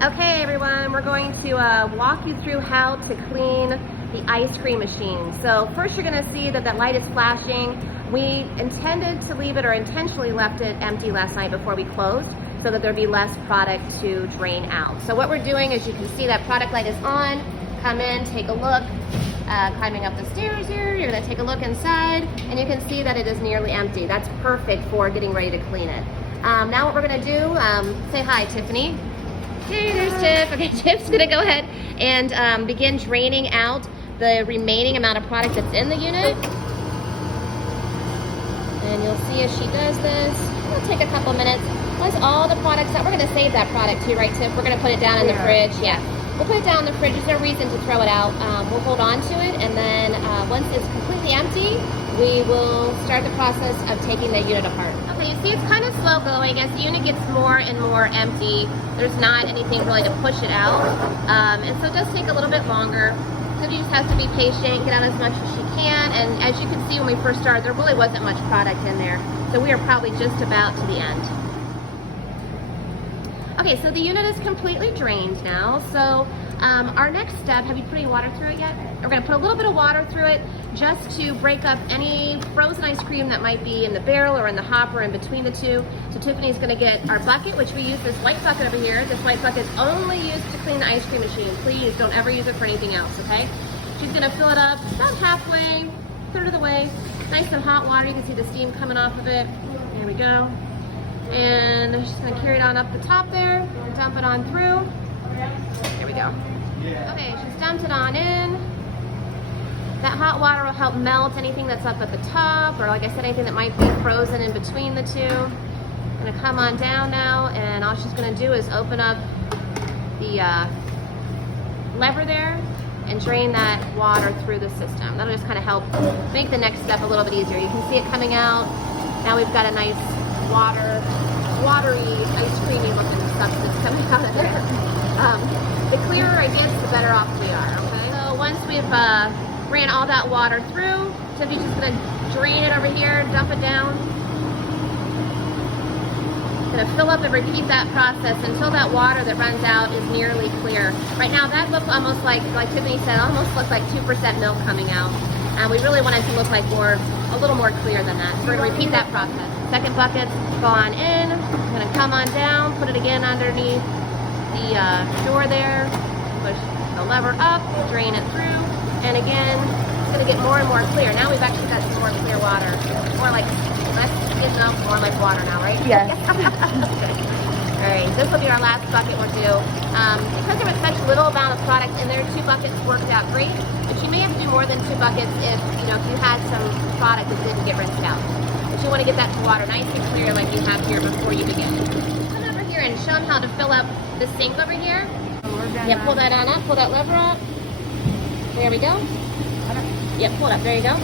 Okay everyone, we're going to walk you through how to clean the ice cream machine. So first you're going to see that light is flashing. We intended to leave it, or intentionally left it empty last night before we closed, so that there'd be less product to drain out. So what we're doing is, you can see that product light is on. Come in, take a look. Climbing up the stairs here, you're going to take a look inside, and you can see that it is nearly empty. That's perfect for getting ready to clean it. Now what we're going to do, say hi, Tiffany. Hey, there's Tiff. Okay, Tiff's gonna go ahead and begin draining out the remaining amount of product that's in the unit. And you'll see as she does this, it'll take a couple minutes. Once all the product's out, we're gonna save that product too, right, Tiff? We're gonna put it down in the fridge. Yeah, we'll put it down in the fridge. There's no reason to throw it out. We'll hold on to it, and then once it's completely empty, we will start the process of taking the unit apart. Okay, you see it's kind of slow going. As the unit gets more and more empty, there's not anything really to push it out. And so it does take a little bit longer. So she just has to be patient, get out as much as she can. And as you can see, when we first started, there really wasn't much product in there. So we are probably just about to the end. Okay, so the unit is completely drained now. So our next step, have you put any water through it yet? We're gonna put a little bit of water through it just to break up any frozen ice cream that might be in the barrel or in the hopper in between the two. So Tiffany's gonna get our bucket, which we use this white bucket over here. This white bucket is only used to clean the ice cream machine. Please don't ever use it for anything else, okay? She's gonna fill it up about halfway, third of the way. Nice and hot water, you can see the steam coming off of it. There we go. And she's gonna carry it on up the top there, and dump it on through. There we go. Okay, she's dumped it on in. That hot water will help melt anything that's up at the top, or like I said, anything that might be frozen in between the two. I'm gonna come on down now, and all she's gonna do is open up the lever there and drain that water through the system. That'll just kind of help make the next step a little bit easier. You can see it coming out. Now we've got a nice watery, ice creamy looking substance coming out of there. The clearer it gets, the better off we are, okay? So once we've ran all that water through, Tiffany's just gonna drain it over here, dump it down. Gonna fill up and repeat that process until that water that runs out is nearly clear. Right now that looks almost like Tiffany said, almost looks like 2% milk coming out. And we really want it to look like a little more clear than that. So we're gonna repeat that process. Second bucket's gone in. I'm gonna come on down, put it again underneath the door there, push the lever up, drain it through, and again, it's gonna get more and more clear. Now we've actually got some more clear water. More like, less skim milk, more like water now, right? Yes. All right, this will be our last bucket we'll do. Because there was such little amount of product in there, 2 buckets worked out great, but you may have to do more than 2 buckets if you had some product that didn't get rinsed out. But you want to get that water nice and clear like you have here before you begin. Come over here and show them how to fill up the sink over here. Yeah, pull that on up, pull that lever up. There we go. Yep, pull it up, there you go.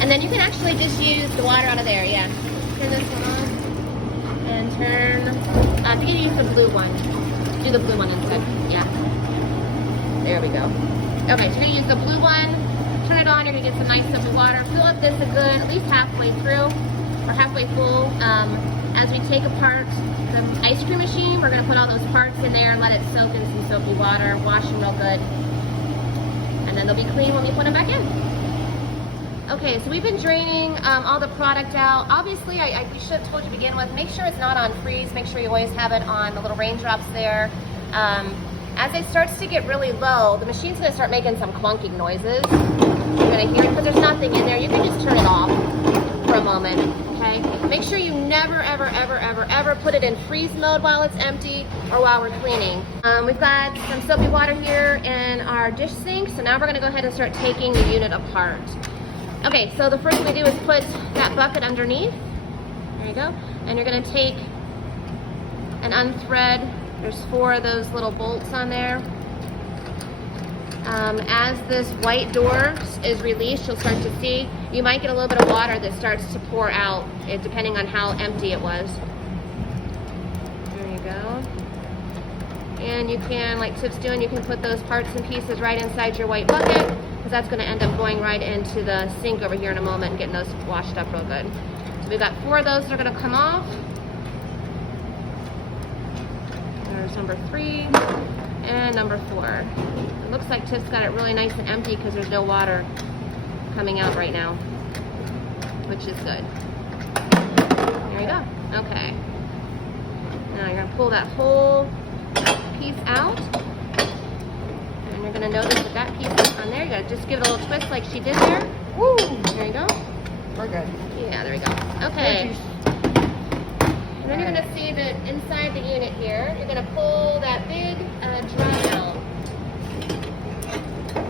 And then you can actually just use the water out of there, yeah. Turn this one on and turn, I think you use the blue one. Do the blue one instead, yeah. There we go. Okay, so you're gonna use the blue one, turn it on, you're gonna get some nice simple water. Fill up this a good, at least halfway through, or halfway full. As we take apart the ice cream machine, we're gonna put all those parts in there and let it soak in some soapy water, wash them real good. And then they'll be clean when we put them back in. Okay, so we've been draining all the product out. Obviously, we should have told you to begin with, make sure it's not on freeze. Make sure you always have it on the little raindrops there. As it starts to get really low, the machine's gonna start making some clunking noises. You're gonna hear it because there's nothing in there. You can just turn it off for a moment, okay? Make sure you never, ever, ever, ever, ever put it in freeze mode while it's empty or while we're cleaning. We've got some soapy water here in our dish sink, so now we're gonna go ahead and start taking the unit apart. Okay, so the first thing we do is put that bucket underneath. There you go. And you're gonna take and unthread. There's 4 of those little bolts on there. As this white door is released, you'll start to see, you might get a little bit of water that starts to pour out, depending on how empty it was. There you go. And you can, like Tiff's doing, you can put those parts and pieces right inside your white bucket, because that's going to end up going right into the sink over here in a moment and getting those washed up real good. So we've got 4 of those that are going to come off. All There's number 3 and number 4. It looks like Tiff's got it really nice and empty because there's no water coming out right now, which is good. There you go. Okay. Now you're gonna pull that whole piece out. And you're gonna notice that that piece is on there. You gotta just give it a little twist like she did there. Woo! There you go. We're good. Yeah, there we go. Okay. And then you're gonna see that inside the unit here, you're gonna pull that big drum out.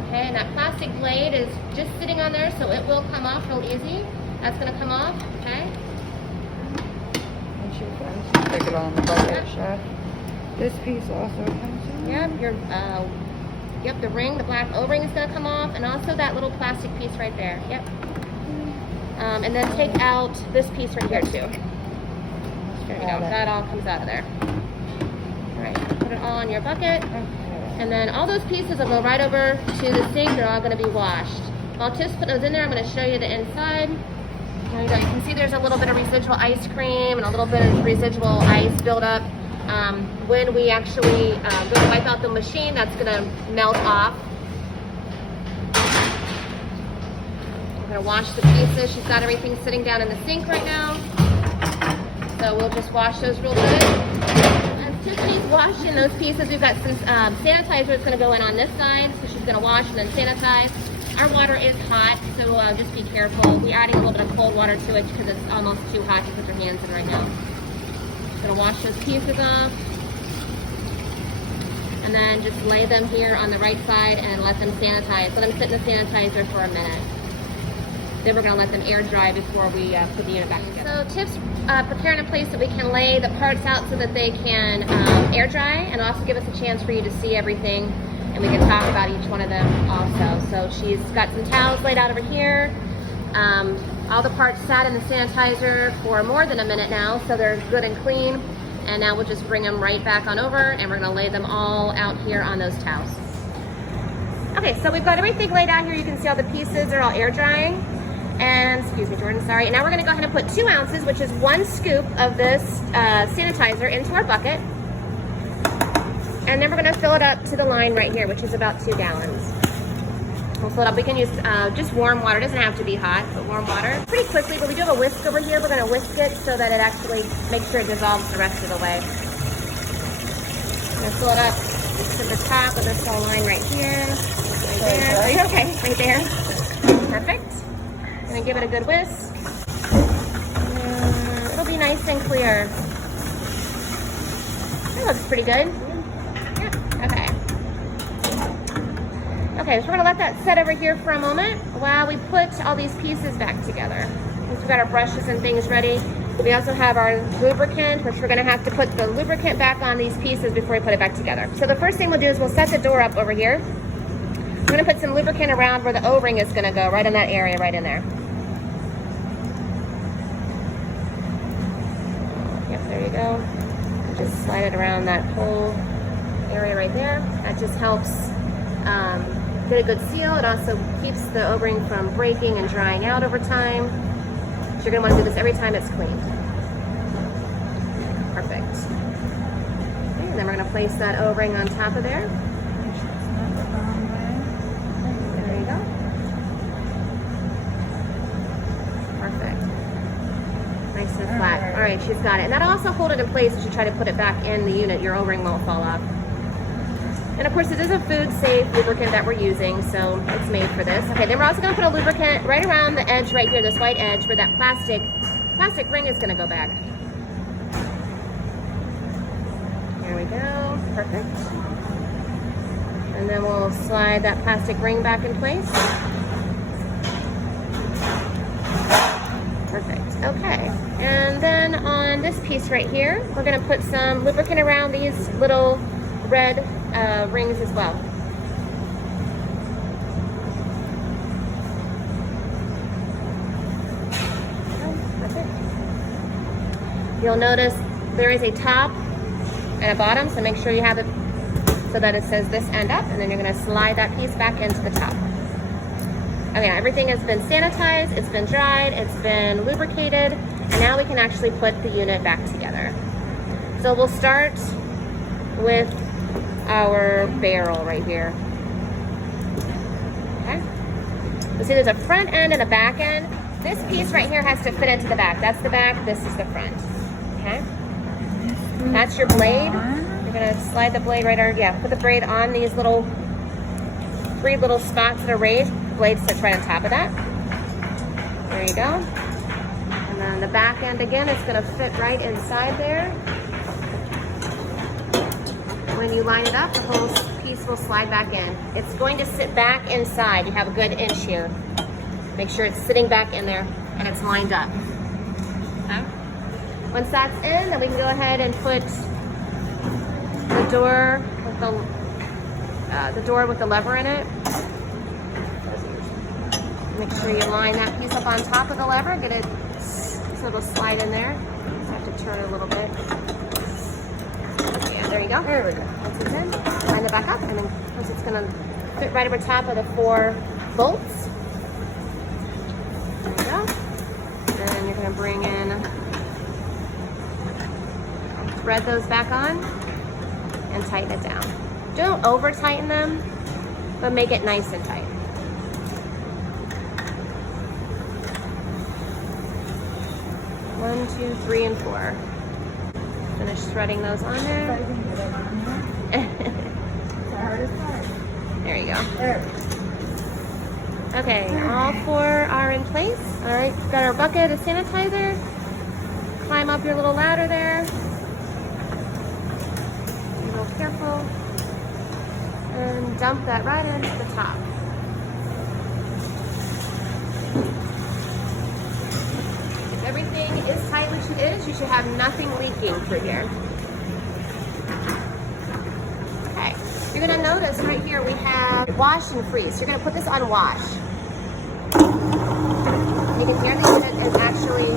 Okay, and that plastic blade is just sitting on there, so it will come off real easy. That's gonna come off, okay? And she can stick it on the bucket shaft. This piece also comes in. Yep, yep, the ring, the black O-ring is gonna come off, and also that little plastic piece right there. Yep. And then take out this piece right here too. There you go. That all comes out of there. All right, put it all in your bucket. And then all those pieces will go right over to the sink. They're all going to be washed. While Tiff's putting those in there, I'm going to show you the inside. There you go. You can see there's a little bit of residual ice cream and a little bit of residual ice buildup. When we actually go to wipe out the machine, that's going to melt off. We're going to wash the pieces. She's got everything sitting down in the sink right now. So we'll just wash those real good. Tiffany's washing those pieces. We've got some sanitizer that's going to go in on this side, so she's going to wash and then sanitize. Our water is hot, so just be careful. We're adding a little bit of cold water to it because it's almost too hot to put your hands in right now. Just going to wash those pieces off. And then just lay them here on the right side and let them sanitize. Let them sit in the sanitizer for a minute. Then we're going to let them air dry before we put the unit back together. So Tiff's preparing a place that we can lay the parts out so that they can air dry and also give us a chance for you to see everything, and we can talk about each one of them also. So she's got some towels laid out over here. All the parts sat in the sanitizer for more than a minute now, so they're good and clean. And now we'll just bring them right back on over, and we're going to lay them all out here on those towels. Okay, so we've got everything laid out here. You can see all the pieces are all air drying. And, excuse me, Jordan, sorry. And now we're going to go ahead and put 2 ounces, which is 1 scoop of this sanitizer into our bucket. And then we're going to fill it up to the line right here, which is about 2 gallons. We'll fill it up. We can use just warm water. It doesn't have to be hot, but warm water. Pretty quickly, but we do have a whisk over here. We're going to whisk it so that it actually makes sure it dissolves the rest of the way. I'm going to fill it up to the top of this whole line right here. Right there. Are you okay? Right there. Perfect. And then give it a good whisk. It'll be nice and clear. That looks pretty good. Yeah, okay. Okay, so we're gonna let that set over here for a moment while we put all these pieces back together. We've got our brushes and things ready. We also have our lubricant, which we're gonna have to put the lubricant back on these pieces before we put it back together. So the first thing we'll do is we'll set the door up over here. We're gonna put some lubricant around where the O-ring is gonna go, right in that area, right in there. Yep, there you go. Just slide it around that whole area right there. That just helps get a good seal. It also keeps the O-ring from breaking and drying out over time. So you're gonna wanna do this every time it's cleaned. Perfect. Okay, and then we're gonna place that O-ring on top of there. There you go. Perfect. Nice and flat. All right, she's got it. And that'll also hold it in place as you try to put it back in the unit. Your O-ring won't fall off. And of course, this is a food-safe lubricant that we're using, so it's made for this. Okay, then we're also gonna put a lubricant right around the edge right here, this white edge, where that plastic ring is gonna go back. There we go, perfect. And then we'll slide that plastic ring back in place. Perfect, okay. And then on this piece right here, we're gonna put some lubricant around these little red rings as well. That's it. You'll notice there is a top and a bottom, so make sure you have it so that it says this end up, and then you're going to slide that piece back into the top. Okay, everything has been sanitized, it's been dried, it's been lubricated, and now we can actually put the unit back together. So we'll start with our barrel right here. Okay. So see, there's a front end and a back end. This piece right here has to fit into the back. That's the back, this is the front. Okay. That's your blade. You're gonna slide the blade right on, yeah, put the blade on these little, 3 little spots that are raised. The blade sits right on top of that. There you go. And then the back end again, it's gonna fit right inside there. When you line it up, the whole piece will slide back in. It's going to sit back inside. You have a good inch here. Make sure it's sitting back in there and it's lined up. Okay. Once that's in, then we can go ahead and put the door with the lever in it. Make sure you line that piece up on top of the lever. Get it so it'll slide in there. Just have to turn it a little bit. Yeah, there you go. There we go. Once it's in, line it back up, and then once it's gonna fit right over top of the 4 bolts. There you go. Then you're gonna bring in, thread those back on, and tighten it down. Don't over tighten them, but make it nice and tight. One, 2, 3, and 4. Finish threading those on there. There you go. Okay, all 4 are in place. All right, got our bucket of sanitizer. Climb up your little ladder there. Be real careful. And dump that right into the top. If everything is tight, which it is, you should have nothing leaking through here. Okay, you're gonna notice right here we have wash and freeze. You're gonna put this on wash. You can hear the unit is actually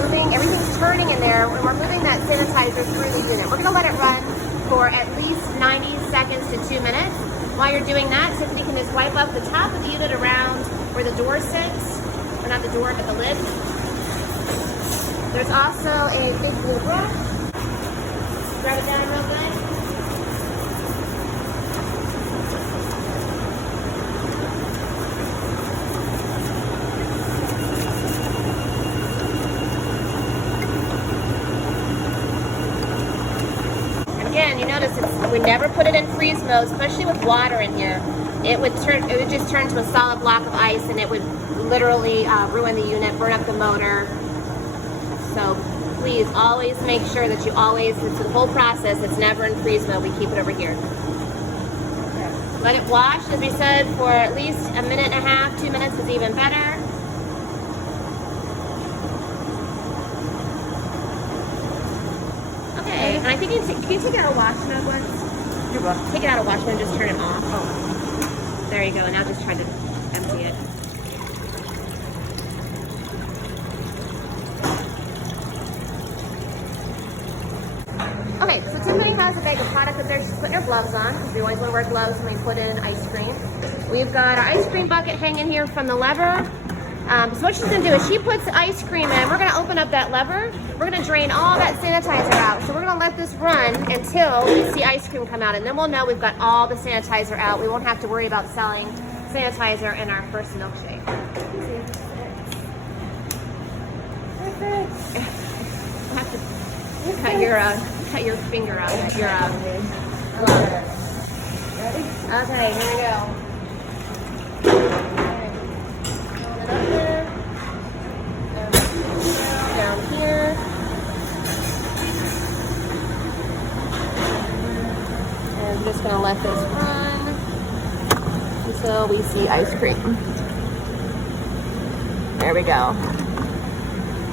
moving. Everything's turning in there, and we're moving that sanitizer through the unit. We're gonna let it run for at least 90 seconds to 2 minutes. While you're doing that, Tiffany can just wipe up the top of the unit around where the door sits, or not the door, but the lid. There's also a big blue brush. Grab it down real good. Again, you notice we never put it in freeze mode, especially with water in here. It would just turn to a solid block of ice, and it would literally ruin the unit, burn up the motor. So please always make sure that you always, it's the whole process, it's never in freeze mode. We keep it over here. Let it wash, as we said, for at least 1.5 minutes, 2 minutes is even better. And I think can you take it out of wash mode once? Take it out of wash mode and just turn it off. Oh. There you go. And now just try to empty it. Okay, so Tiffany has a bag of product up there. She's putting her gloves on, because we always want to wear gloves when we put in ice cream. We've got our ice cream bucket hanging here from the lever. So what she's gonna do is she puts the ice cream in. We're gonna open up that lever. We're gonna drain all that sanitizer out. So we're gonna let this run until we see ice cream come out, and then we'll know we've got all the sanitizer out. We won't have to worry about selling sanitizer in our first milkshake. Perfect. We'll have to cut your finger out. Okay, here we go. Down here. And I'm just gonna let this run until we see ice cream. There we go.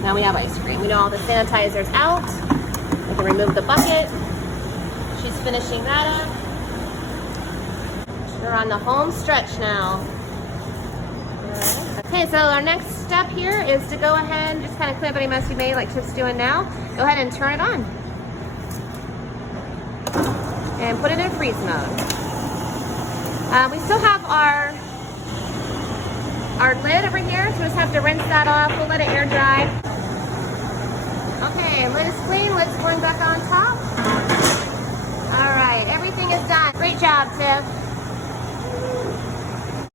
Now we have ice cream. We know all the sanitizer's out. We can remove the bucket. She's finishing that up. We're on the home stretch now. Okay, so our next step here is to go ahead and just kind of clean up any mess you made like Tiff's doing now. Go ahead and turn it on. And put it in freeze mode. We still have our lid over here, so we just have to rinse that off. We'll let it air dry. Okay, lid is clean. Lid's going back on top. All right, everything is done. Great job, Tiff.